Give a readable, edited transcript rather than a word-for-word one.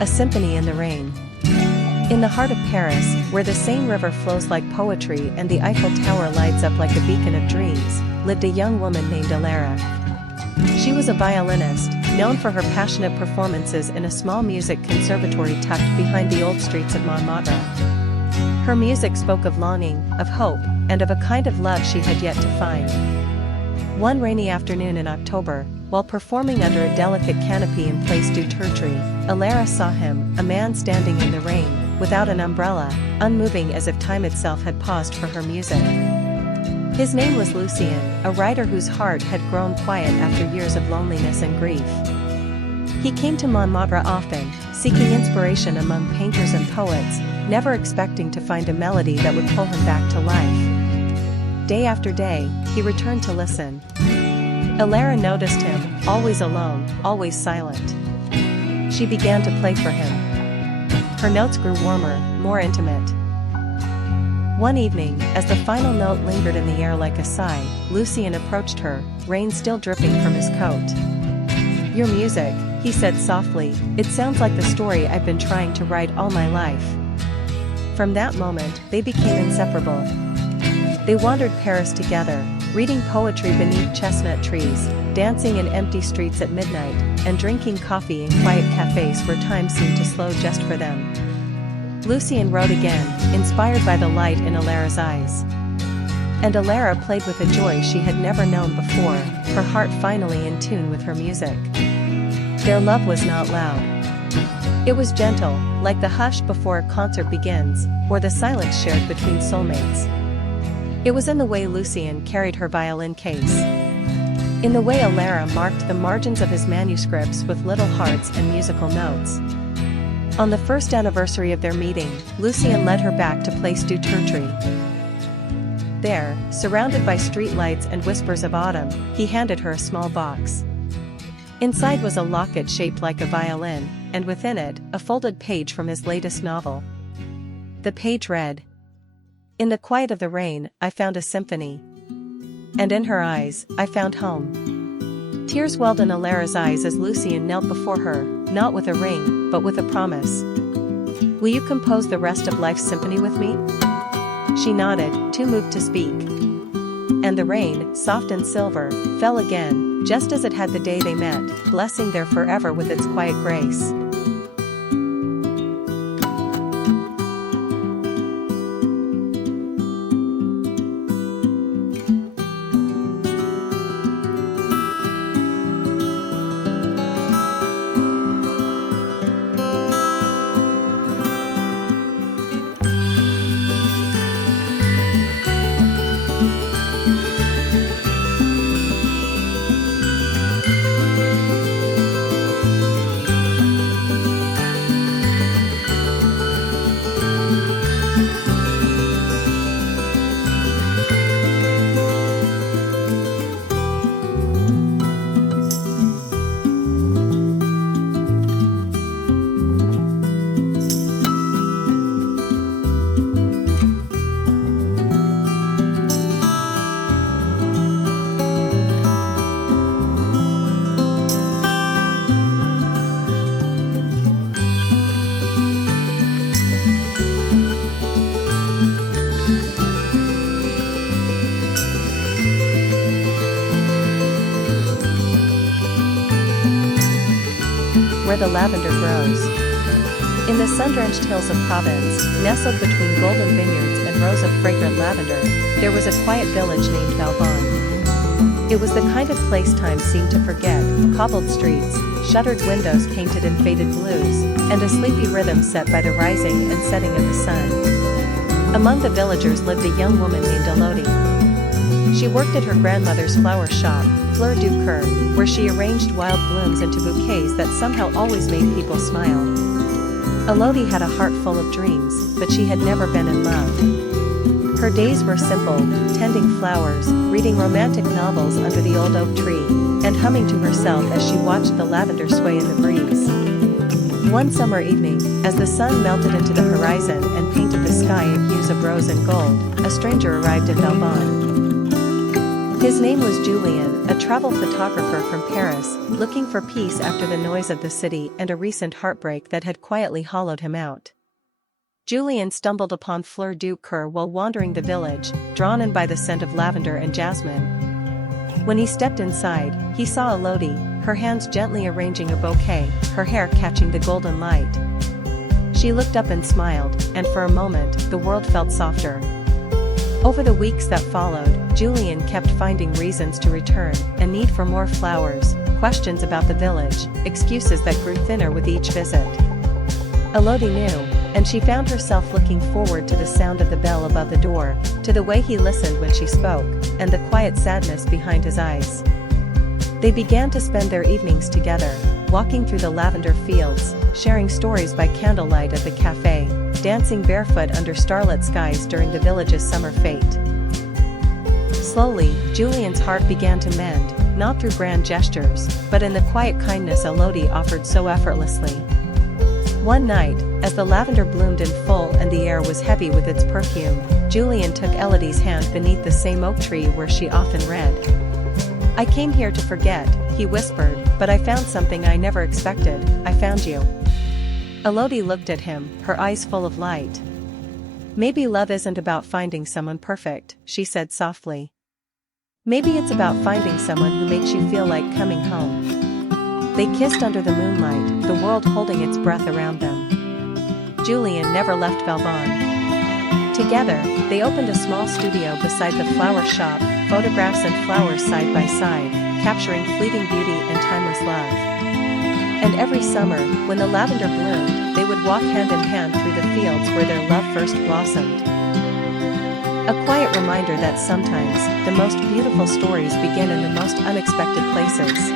A Symphony in the Rain. In the heart of Paris, where the Seine River flows like poetry and the Eiffel Tower lights up like a beacon of dreams, lived a young woman named Alara. She was a violinist, known for her passionate performances in a small music conservatory tucked behind the old streets of Montmartre. Her music spoke of longing, of hope, and of a kind of love she had yet to find. One rainy afternoon in October, while performing under a delicate canopy in Place du Tertre, Alara saw him, a man standing in the rain, without an umbrella, unmoving as if time itself had paused for her music. His name was Lucien, a writer whose heart had grown quiet after years of loneliness and grief. He came to Montmartre often, seeking inspiration among painters and poets, never expecting to find a melody that would pull him back to life. Day after day, he returned to listen. Alara noticed him, always alone, always silent. She began to play for him. Her notes grew warmer, more intimate. One evening, as the final note lingered in the air like a sigh, Lucien approached her, rain still dripping from his coat. "Your music," he said softly, "it sounds like the story I've been trying to write all my life." From that moment, they became inseparable. They wandered Paris together, reading poetry beneath chestnut trees, dancing in empty streets at midnight, and drinking coffee in quiet cafes where time seemed to slow just for them. Lucien wrote again, inspired by the light in Alara's eyes. And Alara played with a joy she had never known before, her heart finally in tune with her music. Their love was not loud. It was gentle, like the hush before a concert begins, or the silence shared between soulmates. It was in the way Lucien carried her violin case. In the way Alara marked the margins of his manuscripts with little hearts and musical notes. On the first anniversary of their meeting, Lucien led her back to Place du Tertre. There, surrounded by streetlights and whispers of autumn, he handed her a small box. Inside was a locket shaped like a violin, and within it, a folded page from his latest novel. The page read, "In the quiet of the rain, I found a symphony. And in her eyes, I found home." Tears welled in Alara's eyes as Lucien knelt before her, not with a ring, but with a promise. "Will you compose the rest of life's symphony with me?" She nodded, too moved to speak. And the rain, soft and silver, fell again, just as it had the day they met, blessing their forever with its quiet grace. Where the lavender grows. In the sun-drenched hills of Provence, nestled between golden vineyards and rows of fragrant lavender, there was a quiet village named Valbonne. It was the kind of place time seemed to forget, cobbled streets, shuttered windows painted in faded blues, and a sleepy rhythm set by the rising and setting of the sun. Among the villagers lived a young woman named Elodie. She worked at her grandmother's flower shop, Fleur du Coeur, where she arranged wild blooms into bouquets that somehow always made people smile. Elodie had a heart full of dreams, but she had never been in love. Her days were simple, tending flowers, reading romantic novels under the old oak tree, and humming to herself as she watched the lavender sway in the breeze. One summer evening, as the sun melted into the horizon and painted the sky in hues of rose and gold, a stranger arrived in Valbonne. His name was Julien, a travel photographer from Paris, looking for peace after the noise of the city and a recent heartbreak that had quietly hollowed him out. Julien stumbled upon Fleur du Coeur while wandering the village, drawn in by the scent of lavender and jasmine. When he stepped inside, he saw Elodie, her hands gently arranging a bouquet, her hair catching the golden light. She looked up and smiled, and for a moment, the world felt softer. Over the weeks that followed, Julien kept finding reasons to return, a need for more flowers, questions about the village, excuses that grew thinner with each visit. Elodie knew, and she found herself looking forward to the sound of the bell above the door, to the way he listened when she spoke, and the quiet sadness behind his eyes. They began to spend their evenings together, walking through the lavender fields, sharing stories by candlelight at the cafe, dancing barefoot under starlit skies during the village's summer fete. Slowly, Julien's heart began to mend, not through grand gestures, but in the quiet kindness Elodie offered so effortlessly. One night, as the lavender bloomed in full and the air was heavy with its perfume, Julien took Elodie's hand beneath the same oak tree where she often read. "I came here to forget," he whispered, "but I found something I never expected. I found you." Elodie looked at him, her eyes full of light. "Maybe love isn't about finding someone perfect," she said softly. "Maybe it's about finding someone who makes you feel like coming home." They kissed under the moonlight, the world holding its breath around them. Julien never left Valbonne. Together, they opened a small studio beside the flower shop, photographs and flowers side by side, capturing fleeting beauty and timeless love. And every summer, when the lavender bloomed, they would walk hand in hand through the fields where their love first blossomed. A quiet reminder that sometimes, the most beautiful stories begin in the most unexpected places.